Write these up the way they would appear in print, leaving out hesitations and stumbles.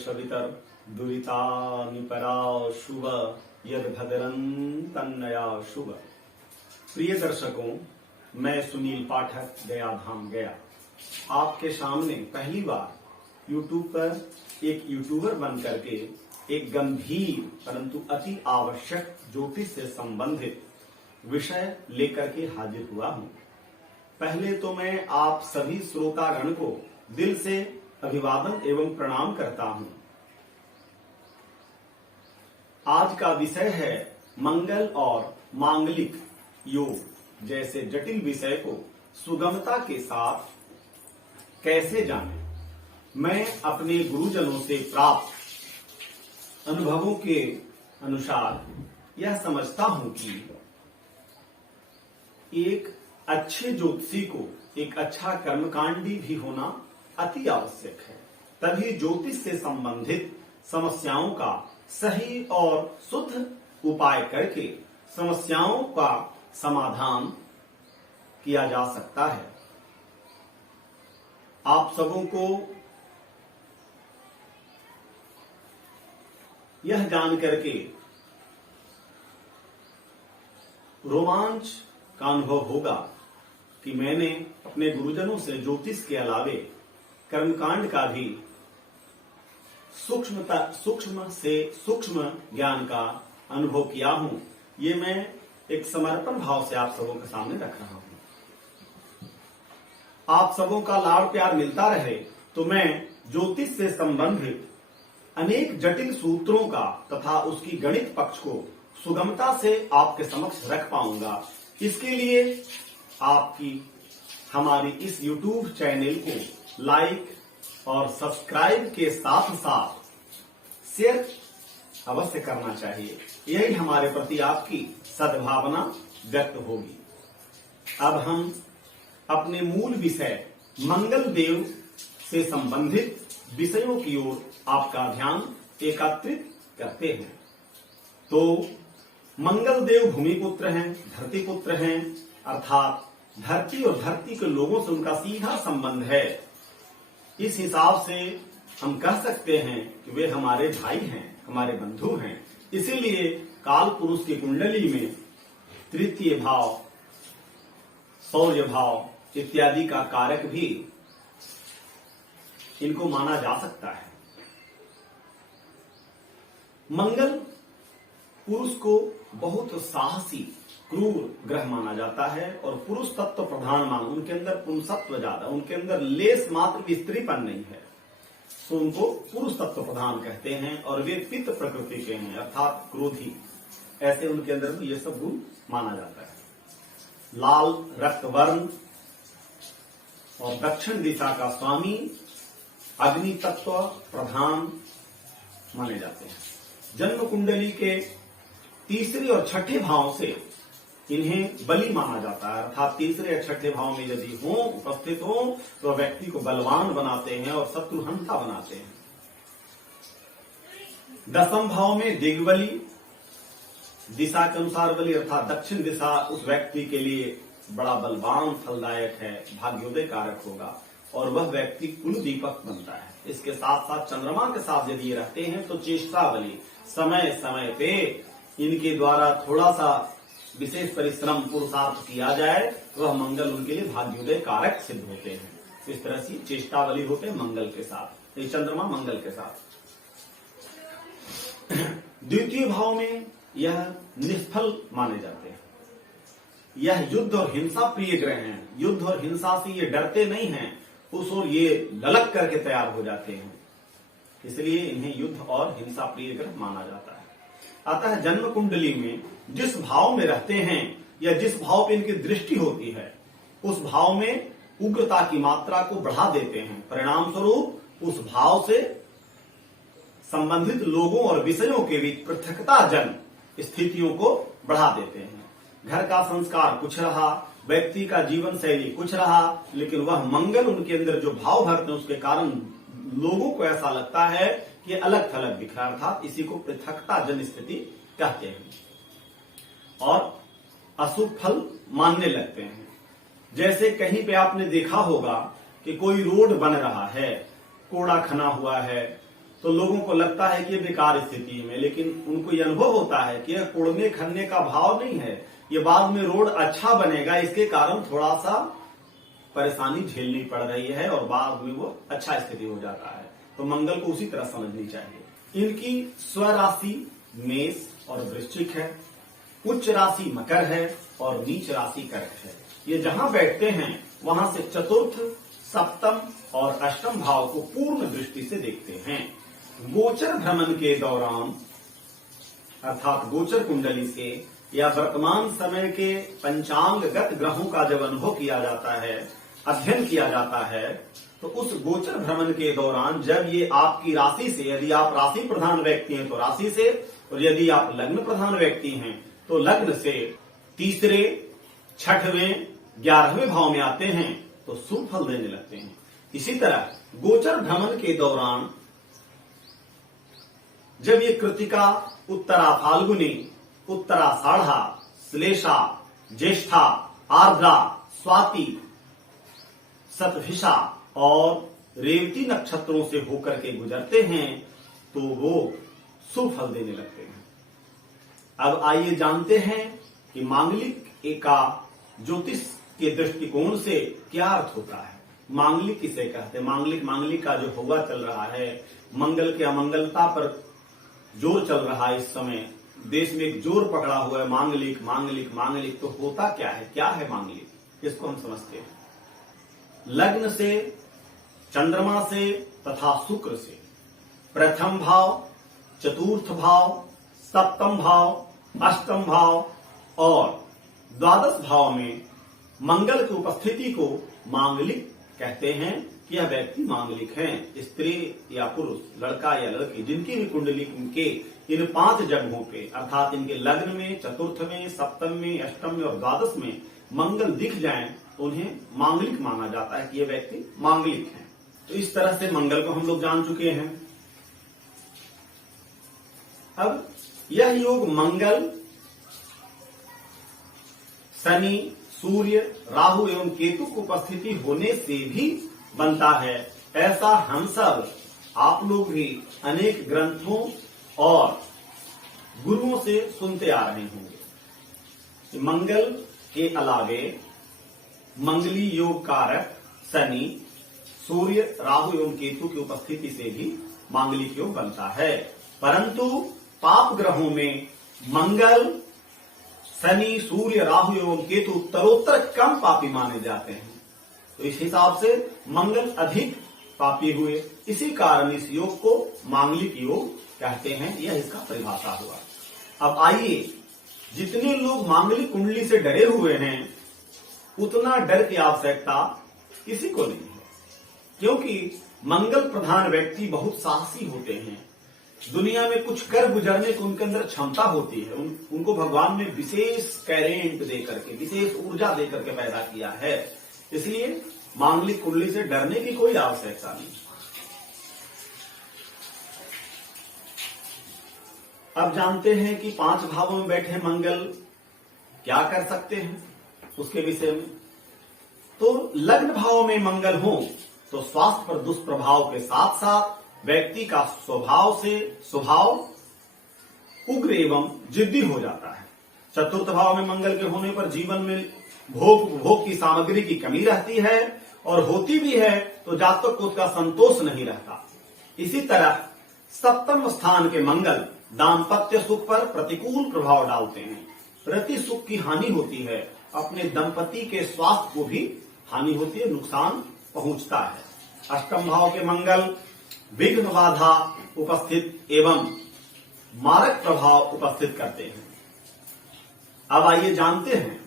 सवितर दुरितानिपराव शुभ यद भद्रं तन्नया शुभ। प्रिय दर्शकों, मैं सुनील पाठक गया धाम गया आपके सामने पहली बार YouTube पर एक यूट्यूबर बन करके एक गंभीर परंतु अति आवश्यक ज्योतिष से संबंधित विषय लेकर के हाजिर हुआ हूं। पहले तो मैं आप सभी श्रोतागण को दिल से अभिवादन एवं प्रणाम करता हूं। आज का विषय है मंगल और मांगलिक योग जैसे जटिल विषय को सुगमता के साथ कैसे जानें। मैं अपने गुरुजनों से प्राप्त अनुभवों के अनुसार यह समझता हूं कि एक अच्छे ज्योतिषी को एक अच्छा कर्मकांडी भी होना अति आवश्यक है। तभी ज्योतिष से संबंधित समस्याओं का सही और शुद्ध उपाय करके समस्याओं का समाधान किया जा सकता है। आप सबों को यह जान करके रोमांच का अनुभव होगा कि मैंने अपने गुरुजनों से ज्योतिष के अलावे कर्मकांड का भी सूक्ष्म से सूक्ष्म ज्ञान का अनुभव किया हूं। ये मैं एक समर्पण भाव से आप सबों के सामने रख रहा हूं। आप सबों का लाड़ प्यार मिलता रहे तो मैं ज्योतिष से संबंधित अनेक जटिल सूत्रों का तथा उसकी गणित पक्ष को सुगमता से आपके समक्ष रख पाऊंगा। इसके लिए आपकी हमारी इस YouTube चैनल को लाइक और सब्सक्राइब के साथ साथ शेयर अवश्य करना चाहिए। यही हमारे प्रति आपकी सद्भावना व्यक्त होगी। अब हम अपने मूल विषय मंगल देव से संबंधित विषयों की ओर आपका ध्यान एकत्रित करते हैं। तो मंगल देव भूमि पुत्र हैं, धरती पुत्र हैं, अर्थात धरती और धरती के लोगों से उनका सीधा संबंध है। इस हिसाब से हम कह सकते हैं कि वे हमारे भाई हैं, हमारे बंधु हैं। इसीलिए काल पुरुष की कुंडली में तृतीय भाव, सौर्य भाव इत्यादि का कारक भी इनको माना जा सकता है। मंगल पुरुष को बहुत साहसी क्रूर ग्रह माना जाता है और पुरुष तत्व प्रधान मान, उनके अंदर पुंसत्व ज्यादा, उनके अंदर लेस मात्र भी स्त्रीपन नहीं है, तो उनको पुरुष तत्व प्रधान कहते हैं। और वे पित्त प्रकृति के हैं अर्थात क्रोधी, ऐसे उनके अंदर भी ये सब गुण माना जाता है। लाल रक्त वर्ण और दक्षिण दिशा का स्वामी अग्नि तत्व प्रधान माने जाते हैं। जन्म कुंडली के तीसरे और छठे भाव से इन्हें बलि माना जाता है, अर्थात तीसरे या छठे भाव में यदि हो उपस्थित हो तो व्यक्ति को बलवान बनाते हैं और शत्रुहंता बनाते हैं। दसम भाव में दिग्बली, दिशा के अनुसार बलि अर्थात दक्षिण दिशा उस व्यक्ति के लिए बड़ा बलवान फलदायक है, भाग्योदय कारक होगा और वह व्यक्ति कुल दीपक बनता है। इसके साथ साथ चंद्रमा के साथ यदि ये रहते हैं तो चेष्टा बलि, समय समय पे इनके द्वारा थोड़ा सा विशेष परिश्रम पुरुषार्थ किया जाए तो वह मंगल उनके लिए भाग्योदय कारक सिद्ध होते हैं। इस तरह से चेष्टावली होते हैं मंगल के साथ, ये चंद्रमा मंगल के साथ। द्वितीय भाव में यह निष्फल माने जाते हैं। यह युद्ध और हिंसा प्रिय ग्रह हैं। युद्ध और हिंसा से ये डरते नहीं हैं, उस ओर ये ललक करके तैयार हो जाते हैं, इसलिए इन्हें युद्ध और हिंसा प्रिय ग्रह माना जाता है। अतः जन्म कुंडली में जिस भाव में रहते हैं या जिस भाव पे इनकी दृष्टि होती है उस भाव में उग्रता की मात्रा को बढ़ा देते हैं। परिणाम स्वरूप उस भाव से संबंधित लोगों और विषयों के बीच पृथकता जन स्थितियों को बढ़ा देते हैं। घर का संस्कार कुछ रहा, व्यक्ति का जीवन शैली कुछ रहा, लेकिन वह मंगल उनके अंदर जो भाव भरते हैं उसके कारण लोगों को ऐसा लगता है कि अलग थलग दिख रहा, अर्थात इसी को पृथकता जन स्थिति कहते हैं और अशुभ फल मानने लगते हैं। जैसे कहीं पे आपने देखा होगा कि कोई रोड बन रहा है, कोड़ा खना हुआ है, तो लोगों को लगता है कि ये बेकार स्थिति में, लेकिन उनको ये अनुभव होता है कि यह उड़ने खनने का भाव नहीं है, ये बाद में रोड अच्छा बनेगा, इसके कारण थोड़ा सा परेशानी झेलनी पड़ रही है और बाद में वो अच्छा स्थिति हो जाता है। तो मंगल को उसी तरह समझनी चाहिए। इनकी स्वराशि मेष और वृश्चिक है, उच्च राशि मकर है और नीच राशि कर्क है। ये जहां बैठते हैं वहां से चतुर्थ, सप्तम और अष्टम भाव को पूर्ण दृष्टि से देखते हैं। गोचर भ्रमण के दौरान अर्थात गोचर कुंडली से या वर्तमान समय के पंचांगगत ग्रहों का जब अनुभव किया जाता है, अध्ययन किया जाता है, तो उस गोचर भ्रमण के दौरान जब ये आपकी राशि से, यदि आप राशि प्रधान व्यक्ति हैं तो राशि से, और यदि आप लग्न प्रधान व्यक्ति हैं तो लग्न से तीसरे, छठवें, 11वें भाव में आते हैं तो शुभ फल देने लगते हैं। इसी तरह गोचर भ्रमण के दौरान जब ये कृतिका, उत्तरा फाल्गुनी, उत्तरा साढ़ा, श्लेषा, ज्येष्ठा, आर्द्रा, स्वाति, शतभिषा और रेवती नक्षत्रों से होकर के गुजरते हैं तो वो शुभ फल देने लगते हैं। अब आइए जानते हैं कि मांगलिक का ज्योतिष के दृष्टिकोण से क्या अर्थ होता है। मांगलिक किसे कहते हैं? मांगलिक का जो हुआ चल रहा है, मंगल के अमंगलता पर जोर चल रहा है, इस समय देश में एक जोर पकड़ा हुआ है मांगलिक मांगलिक मांगलिक। तो होता क्या है मांगलिक, इसको हम समझते हैं। लग्न से, चंद्रमा से तथा शुक्र से प्रथम भाव, चतुर्थ भाव, सप्तम भाव, अष्टम भाव और द्वादश भाव में मंगल की उपस्थिति को मांगलिक कहते हैं कि यह व्यक्ति मांगलिक हैं। स्त्री या पुरुष, लड़का या लड़की, जिनकी भी कुंडली के इन 5 जगहों पे अर्थात इनके लग्न में, चतुर्थ में, सप्तम में, अष्टम में और द्वादश में मंगल दिख जाएं तो उन्हें मांगलिक माना जाता है कि ये व्यक्ति मांगलिक हैं। तो इस तरह से मंगल को हम लोग जान चुके हैं। अब यह योग मंगल, शनि, सूर्य, राहु एवं केतु की उपस्थिति होने से भी बनता है। ऐसा हम सब, आप लोग भी अनेक ग्रंथों और गुरुओं से सुनते आ रहे होंगे। मंगल के अलावे मंगली योग कारक शनि, सूर्य, राहु एवं केतु की उपस्थिति से भी मांगलिक योग बनता है। परंतु पाप ग्रहों में मंगल, शनि, सूर्य, राहु एवं केतु उत्तरोत्तर कम पापी माने जाते हैं। तो इस हिसाब से मंगल अधिक पापी हुए, इसी कारण इस योग को मांगलिक योग कहते हैं। यह इसका परिभाषा हुआ। अब आइए, जितने लोग मांगलिक कुंडली से डरे हुए हैं उतना डर की आवश्यकता किसी को नहीं है, क्योंकि मंगल प्रधान व्यक्ति बहुत साहसी होते हैं। दुनिया में कुछ कर गुजरने की उनके अंदर क्षमता होती है। उनको भगवान ने विशेष करेंट देकर के, विशेष ऊर्जा देकर के पैदा किया है। इसलिए मांगलिक कुंडली से डरने की कोई आवश्यकता नहीं। अब जानते हैं कि 5 भावों में बैठे मंगल क्या कर सकते हैं उसके विषय में। तो लग्न भाव में मंगल हो तो स्वास्थ्य पर दुष्प्रभाव के साथ साथ व्यक्ति का स्वभाव उग्र एवं जिद्दी हो जाता है। चतुर्थ भाव में मंगल के होने पर जीवन में भोग की सामग्री की कमी रहती है, और होती भी है तो जातक को उसका संतोष नहीं रहता। इसी तरह सप्तम स्थान के मंगल दाम्पत्य सुख पर प्रतिकूल प्रभाव डालते हैं। प्रति सुख की हानि होती है, अपने दंपति के स्वास्थ्य को भी हानि होती है, नुकसान पहुंचता है। अष्टम भाव के मंगल विघ्न बाधा उपस्थित एवं मारक प्रभाव उपस्थित करते हैं। अब आइए जानते हैं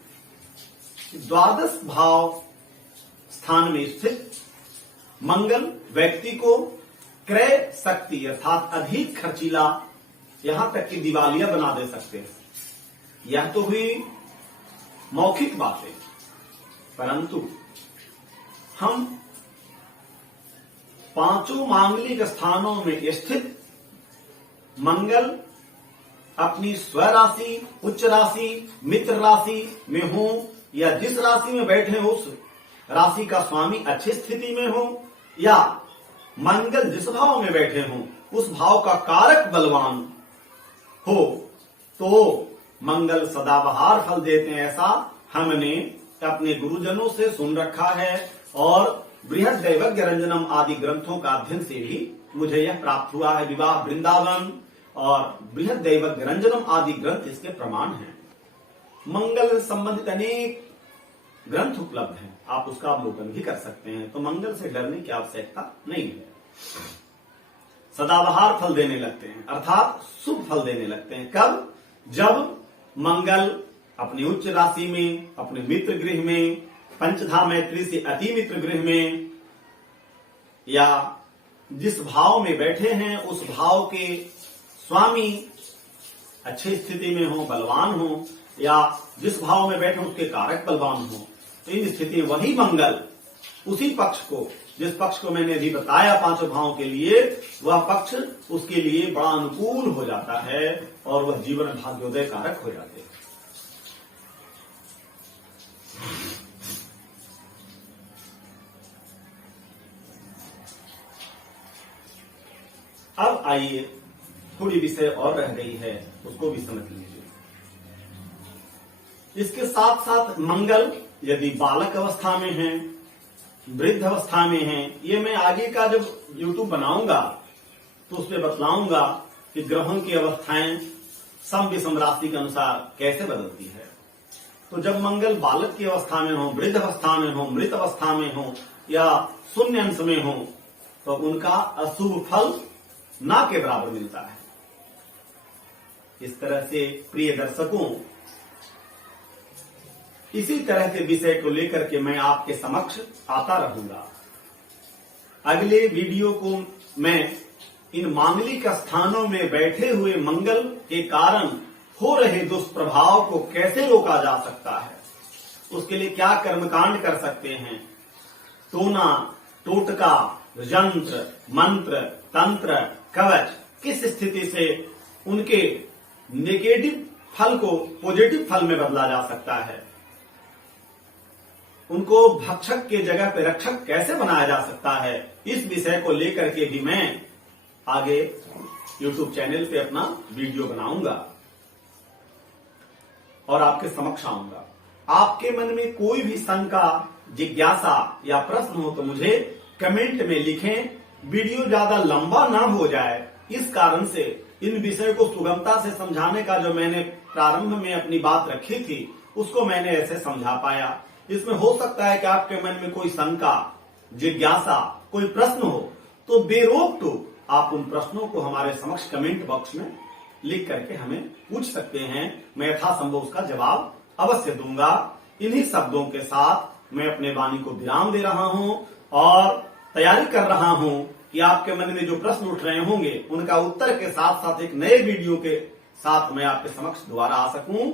कि द्वादश भाव स्थान में स्थित मंगल व्यक्ति को क्रय शक्ति अर्थात अधिक खर्चीला, यहां तक कि दिवालिया बना दे सकते हैं। यह तो हुई मौखिक बातें, परंतु हम 5 मांगलिक स्थानों में स्थित मंगल अपनी स्वराशि, उच्च राशि, मित्र राशि में हो या जिस राशि में बैठे हो उस राशि का स्वामी अच्छी स्थिति में हो, या मंगल जिस भाव में बैठे हो उस भाव का कारक बलवान हो तो मंगल सदाबहार फल देते हैं, ऐसा हमने अपने गुरुजनों से सुन रखा है और बृहद दैवज्ञ रंजनम आदि ग्रंथों का अध्ययन से भी मुझे यह प्राप्त हुआ है। विवाह वृंदावन और बृहद दैवज्ञ रंजनम आदि ग्रंथ इसके प्रमाण हैं। मंगल संबंधित अनेक ग्रंथ उपलब्ध हैं, आप उसका अवलोकन भी कर सकते हैं। तो मंगल से डरने की आवश्यकता नहीं है। सदाबहार फल देने लगते हैं अर्थात शुभ फल देने लगते हैं। कब? जब मंगल अपनी उच्च राशि में, अपने मित्र गृह में, पंचधा मैत्री से अति मित्र गृह में, या जिस भाव में बैठे हैं उस भाव के स्वामी अच्छी स्थिति में हो, बलवान हो, या जिस भाव में बैठे उसके कारक बलवान हो, तो इन स्थिति में वही मंगल उसी पक्ष को, जिस पक्ष को मैंने अभी बताया पांचों भावों के लिए, वह पक्ष उसके लिए बड़ा अनुकूल हो जाता है और वह जीवन भाग्योदय कारक हो जाते हैं। अब आइए, थोड़ी विषय और रह गई है, उसको भी समझ लीजिए। इसके साथ साथ मंगल यदि बालक अवस्था में है, वृद्ध अवस्था में है, ये मैं आगे का जब YouTube बनाऊंगा तो उसमें बतलाऊंगा कि ग्रहों की अवस्थाएं सम विषम राशि के अनुसार कैसे बदलती है। तो जब मंगल बालक की अवस्था में हो, वृद्ध अवस्था में हो, मृत अवस्था में हो या शून्य अंश में हो, तो उनका अशुभ फल ना के बराबर मिलता है। इस तरह से प्रिय दर्शकों, इसी तरह के विषय को लेकर के मैं आपके समक्ष आता रहूंगा। अगले वीडियो को मैं इन मांगलिक स्थानों में बैठे हुए मंगल के कारण हो रहे दुष्प्रभाव को कैसे रोका जा सकता है, उसके लिए क्या कर्मकांड कर सकते हैं, टोना टोटका, यंत्र मंत्र तंत्र कवच किस स्थिति से उनके नेगेटिव फल को पॉजिटिव फल में बदला जा सकता है, उनको भक्षक के जगह पे रक्षक कैसे बनाया जा सकता है, इस विषय को लेकर के भी मैं आगे YouTube चैनल पे अपना वीडियो बनाऊंगा और आपके समक्ष आऊंगा। आपके मन में कोई भी शंका, जिज्ञासा या प्रश्न हो तो मुझे कमेंट में लिखें। वीडियो ज्यादा लंबा ना हो जाए, इस कारण से इन विषय को सुगमता से समझाने का जो मैंने प्रारंभ में अपनी बात रखी थी उसको मैंने ऐसे समझा पाया। इसमें हो सकता है कि आपके मन में कोई शंका, जिज्ञासा, कोई प्रश्न हो तो बेरोक टोक आप उन प्रश्नों को हमारे समक्ष कमेंट बॉक्स में लिख करके हमें पूछ सकते हैं। मैं यथासंभव उसका जवाब अवश्य दूंगा। इन्हीं शब्दों के साथ मैं अपने वाणी को विराम दे रहा हूं और तैयारी कर रहा हूं कि आपके मन में जो प्रश्न उठ रहे होंगे उनका उत्तर के साथ साथ एक नए वीडियो के साथ मैं आपके समक्ष दोबारा आ सकूं।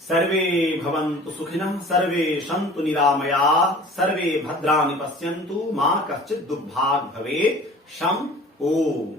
सर्वे भवन्तु सुखिनः, सर्वे सन्तु निरामयाः, सर्वे भद्राणि पश्यन्तु, मा कश्चित् दुर्भाग् भवेत्। शम ओम।